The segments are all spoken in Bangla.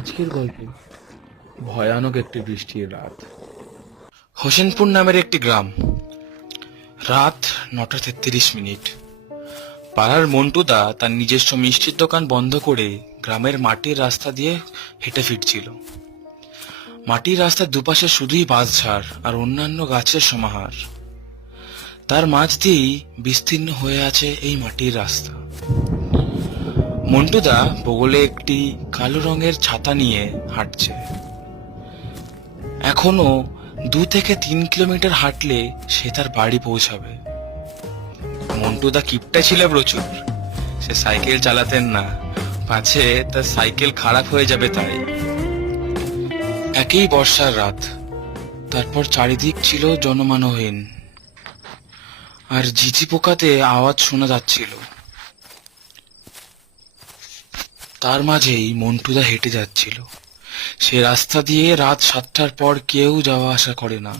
আজকের গল্প ভয়ানক একটি বৃষ্টির রাত। হোসেনপুর নামের একটি গ্রাম। রাত ৯:৩৩। পাড়ার মন্টুদা তার নিজস্ব মিষ্টির দোকান বন্ধ করে গ্রামের মাটির রাস্তা দিয়ে হেঁটে ফিরছিল। মাটির রাস্তার দুপাশে শুধুই বাঁশঝাড় আর অন্যান্য গাছের সমাহার। তার মাঝ দিয়েই বিস্তীর্ণ হয়ে আছে এই মাটির রাস্তা। মন্টুদা বগলে একটি কালো রঙের ছাতা নিয়ে হাঁটছে। এখনো ২ থেকে ৩ কিলোমিটার হাঁটলে সে তার বাড়ি পৌঁছাবে। মন্টুদা কিপটা ছিল প্রচুর। সে সাইকেল চালাতেন না, পাছে তার সাইকেল খারাপ হয়ে যাবে তাই। একই বর্ষার রাত। তারপর চারিদিক ছিল জনমানবহীন, আর ঝিঝি পোকাতে আওয়াজ শোনা যাচ্ছিল। তার মাঝেই মন্টুদা হেঁটে যাচ্ছিল। সে রাস্তা দিয়ে রাত ৭টার পর কেউ যাওয়া আসা করে না,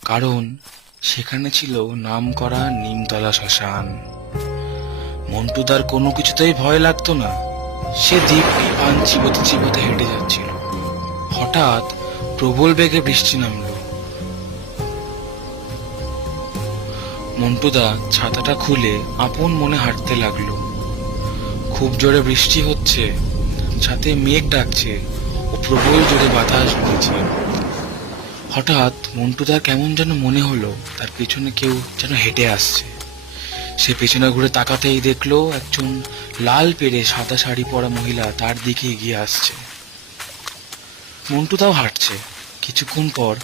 কারণ সেখানে ছিল নামকরা নিমতলা শ্মশান। মন্টুদার কোনো কিছুতেই ভয় লাগতো না। সে দিব্যি পান চিবোতে চিবোতে হেঁটে যাচ্ছিল। হঠাৎ প্রবল বেগে বৃষ্টি নামলো। মন্টুদা ছাতাটা খুলে আপন মনে হাঁটতে লাগলো। খুব জোরে বৃষ্টি হচ্ছে, সাথে মেঘ ডাকছে ও প্রবল জোরে বাতাস বইছে। হঠাৎ মন্টুদার কেমন যেন মনে হলো তার পেছনে কেউ যেন হেঁটে আসছে। সে পেছনে ঘুরে তাকাতেই দেখলো একজন লাল পেরে সাদা শাড়ি পরা মহিলা তার দিকে এগিয়ে আসছে। মন্টুদাও হাঁটছে। কিছুক্ষণ পর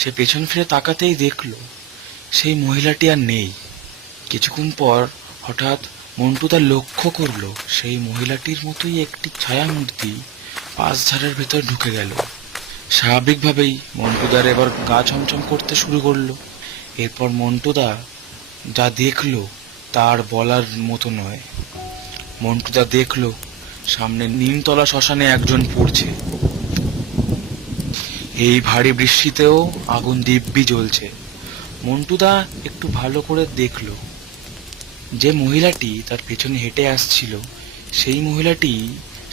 সে পেছন ফিরে তাকাতেই দেখলো সেই মহিলাটি আর নেই। কিছুক্ষণ পর হঠাৎ মন্টুদা লক্ষ্য করলো সেই মহিলাটির মতোই একটি ছায়া মূর্তি বাঁশঝাড়ের ভেতর ঢুকে গেল। স্বাভাবিকভাবেই মন্টুদার এবার গা ছমছম করতে শুরু করলো। এরপর মন্টুদা যা দেখলো তার বলার মতো নয়। মন্টুদা দেখলো সামনে নিমতলা শ্মশানে একজন পড়ছে। এই ভারী বৃষ্টিতেও আগুন দিব্যি জ্বলছে। মন্টুদা একটু ভালো করে দেখলো যে মহিলাটি তার পেছনে হেঁটে আসছিল সেই মহিলাটি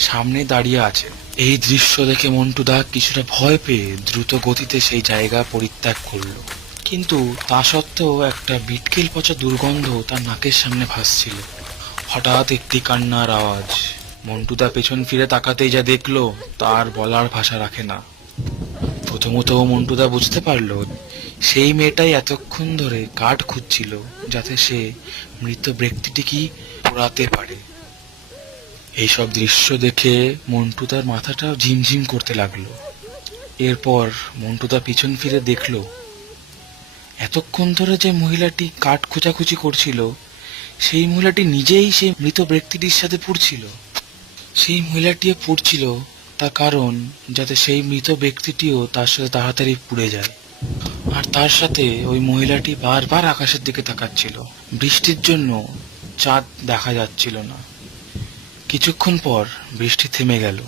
সামনে দাঁড়িয়ে আছে। এই দৃশ্য দেখে মন্টুদা কিছুটা ভয় পেয়ে দ্রুত গতিতে সেই জায়গা পরিত্যাগ করলো। কিন্তু তা সত্ত্বেও একটা বিটকেল পচা দুর্গন্ধ তার নাকের সামনে ভাসছিল। হঠাৎ একটি কান্নার আওয়াজ। মন্টুদা পেছন ফিরে তাকাতেই যা দেখলো তার বলার ভাষা রাখে না। প্রথমত মন্টুদা বুঝতে পারলো সেই মেয়েটাই এতক্ষণ ধরে কাঠ খুঁজছিল যাতে সে মৃত ব্যক্তিটিকে পোড়াতে পারে। এইসব দৃশ্য দেখে মন্টুদার মাথাটা ঝিমঝিম করতে লাগলো। এরপর মন্টুদা পিছন ফিরে দেখলো এতক্ষণ ধরে যে মহিলাটি কাঠ খোঁজাখুঁজি করছিল সেই মহিলাটি নিজেই সেই মৃত ব্যক্তিটির সাথে পুড়ছিল। সেই মহিলাটিও পুড়ছিল তার কারণ যাতে সেই মৃত ব্যক্তিটিও তার সাথে তাড়াতাড়ি পুড়ে যায়। আর তার সাথে ওই মহিলাটি বারবার আকাশের দিকে তাকাচ্ছিল। বৃষ্টির জন্য চাঁদ দেখা যাচ্ছিল না। কিছুক্ষণ পর বৃষ্টি থেমে গেল।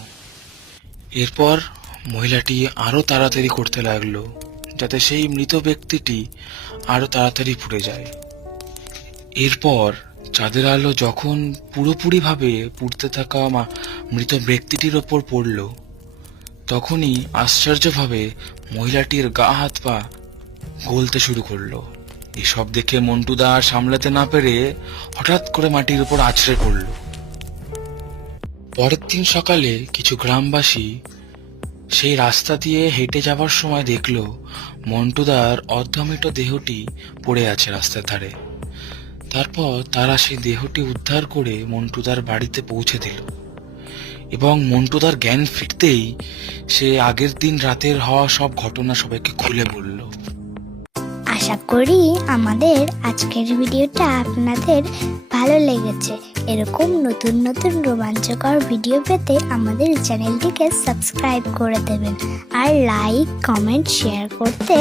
এরপর মহিলাটি আরো তাড়াতাড়ি করতে লাগলো যাতে সেই মৃত ব্যক্তিটি আরো তাড়াতাড়ি পুড়ে যায়। এরপর চাঁদের আলো যখন পুরোপুরিভাবে পুড়তে থাকা মৃত ব্যক্তিটির ওপর পড়ল, তখনই আশ্চর্যভাবে মহিলাটির গা হাত পা গলতে শুরু করলো। এসব দেখে মন্টুদা আর সামলাতে না পেরে হঠাৎ করে মাটির উপর আছড়ে পড়ল। পরের দিন সকালে কিছু গ্রামবাসী সেই রাস্তা দিয়ে হেঁটে যাবার সময় দেখলো মন্টুদার অর্ধমৃত দেহটি পড়ে আছে রাস্তার ধারে। তারপর তারা সেই দেহটি উদ্ধার করে মন্টুদার বাড়িতে পৌঁছে দিল এবং মন্টুদার জ্ঞান ফিরতেই সে আগের দিন রাতের হওয়া সব ঘটনা সবাইকে খুলে বলল। আশা করি আমাদের আজকের ভিডিওটা আপনাদের ভালো লেগেছে। এরকম নতুন নতুন রোমাঞ্চকর ভিডিও পেতে আমাদের চ্যানেলটিকে সাবস্ক্রাইব করে দেবেন আর লাইক, কমেন্ট, শেয়ার করতে